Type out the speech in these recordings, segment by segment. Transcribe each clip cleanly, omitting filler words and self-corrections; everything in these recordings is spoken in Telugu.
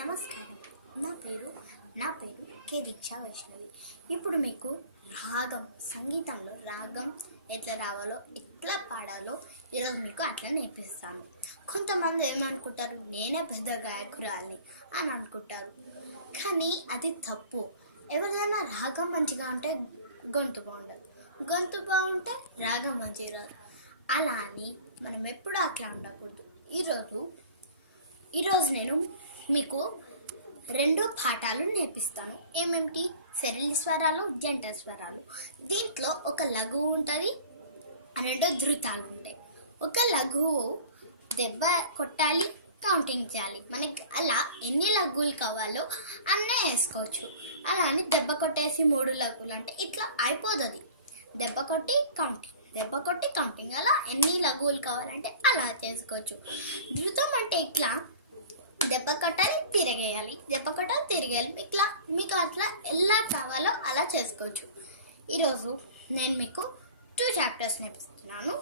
నమస్కారం. నా పేరు కే దీక్షా వైష్ణవి. ఇప్పుడు మీకు సంగీతంలో రాగం ఎట్లా రావాలో, ఎట్లా పాడాలో ఈరోజు మీకు అట్లా నేర్పిస్తాను. కొంతమంది ఏమనుకుంటారు, నేనే పెద్ద గాయకురాలి అని అనుకుంటారు. కానీ అది తప్పు. ఎవరైనా రాగం మంచిగా ఉంటే గొంతు బాగుండదు, గొంతు బాగుంటే రాగం మంచిగా రాదు. అలా అని మనం ఎప్పుడూ అట్లా ఉండకూడదు. ఈరోజు నేను మీకు 2 పాఠాలు నేర్పిస్తాను. ఏమేమిటి? సరళి స్వరాలు, జంట స్వరాలు. దీంట్లో ఒక లఘువు ఉంటుంది, 2 ధృతాలు ఉంటాయి. ఒక లఘువు దెబ్బ కొట్టాలి, కౌంటింగ్ చేయాలి. మనకి అలా ఎన్ని లఘువులు కావాలో అన్నీ వేసుకోవచ్చు. అలా అని దెబ్బ కొట్టేసి 3 లఘువులు అంటే ఇట్లా అయిపోతుంది. దెబ్బ కొట్టి కౌంటింగ్ అలా ఎన్ని లఘువులు కావాలంటే అలా చేసుకోవచ్చు. ధృతం అంటే ఇట్లా దెబ్బ కొట్టాలి, తిరిగేయాలి, ఇట్లా మీకు అట్లా ఎలా కావాలో అలా చేసుకోవచ్చు. ఈరోజు నేను మీకు 2 చాప్టర్స్ నేర్పిస్తున్నాను.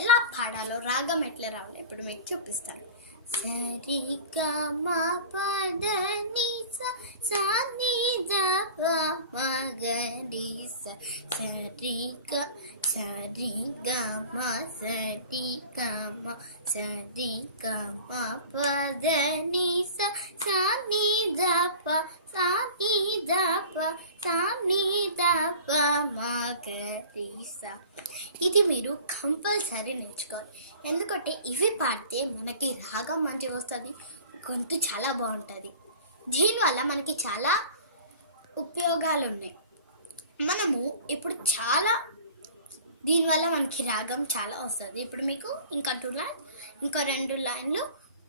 ఎలా పాడాలో, రాగం ఎట్లా రావాలి ఇప్పుడు మీకు చూపిస్తాను. సరి గ మ ప ద ని స స ని ద ప మ గ రి స సరి గ మ సరి గ మ ప ద ని స స ని ద ప స ని ద ప స ని ద ప మ గ రి స. ఇది మీరు కంపల్సరీ నేర్చుకోవాలి. ఎందుకంటే ఇవి పాడితే మనకి రాగం మంచిగా వస్తుంది, గొంతు చాలా బాగుంటుంది. దీనివల్ల మనకి చాలా ఉపయోగాలు ఉన్నాయి. మనము ఇప్పుడు దీనివల్ల మనకి రాగం చాలా వస్తుంది. ఇప్పుడు మీకు ఇంకో 2 లైన్లు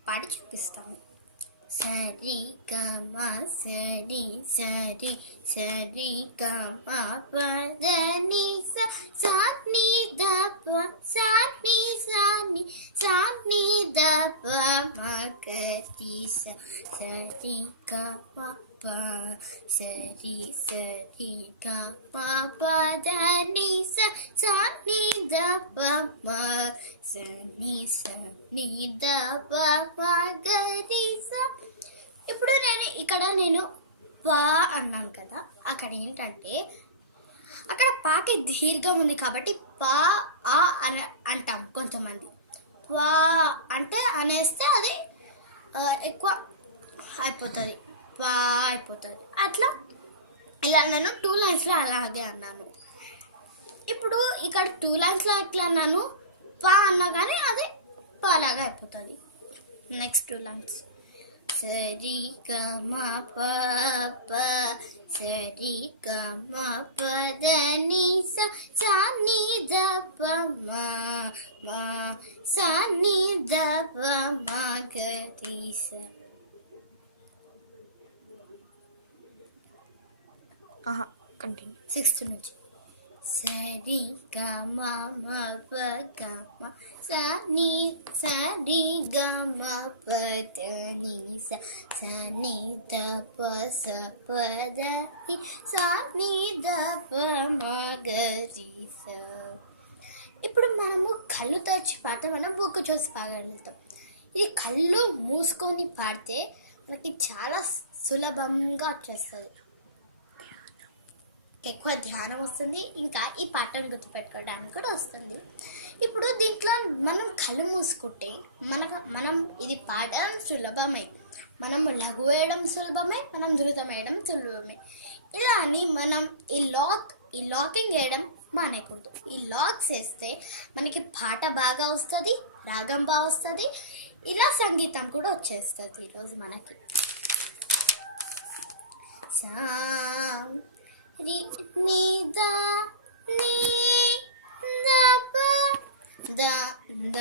పాడి చూపిస్తాము. సరి గ మ సరి గ మ ప ద ని స స ని ద ప స ని ద ప మ గ రి స సరి గ మ ప సరి గ మ ప ద ని స స ని ద ప మ స ని ద ప మ గ రి స. ఇప్పుడు నేను పా అన్నాను కదా, అక్కడ ఏంటంటే అక్కడ పాకి దీర్ఘం ఉంది కాబట్టి పా ఆ అంటాం. కొంతమంది పా అంటే అనేస్తే అది ఎక్కువ అయిపోతుంది, పా అయిపోతుంది. అట్లా ఇలా నేను 2 లైన్స్లో అలాగే అన్నాను. ఇప్పుడు ఇక్కడ 2 లైన్స్లో ఎట్లా అన్నాను, పా అన్నా కానీ అది పా లాగా అయిపోతుంది. Next 2 lines. సరి గ మ ప ప సరి గ మ ప ద ని స స ని ద ప మ స ని ద ప మ గ రి స. కంటిన్యూ 6th నుంచి. సరి గ మ ప గ మ సరి గ మ ప ద ని స స ని ద ప స ప ద ని స ని ద ప మ గ రి స. ఇప్పుడు మనము కళ్ళు తెరిచి పాడితే మనం బుక్ చూసి పాడగలుగుతాం. ఇది కళ్ళు మూసుకొని పాడితే మనకి చాలా సులభంగా వచ్చేస్తుంది, ఎక్కువ ధ్యానం వస్తుంది, ఇంకా ఈ పాటను గుర్తుపెట్టుకోవడానికి కూడా వస్తుంది. ఇప్పుడు దీంట్లో మనం కళ్ళు మూసుకుంటే మనం ఇది పాడడం సులభమే, మనం లఘు వేయడం సులభమే, మనం ధృతం వేయడం సులభమే. ఇలా అని మనం ఈ లాకింగ్ వేయడం మానేకూడదు. ఈ లాక్స్ వేస్తే మనకి పాట బాగా వస్తుంది, రాగం బాగా వస్తుంది, ఇలా సంగీతం కూడా వచ్చేస్తుంది. ఈరోజు మనకి రి ని ద ని ద ప ద ద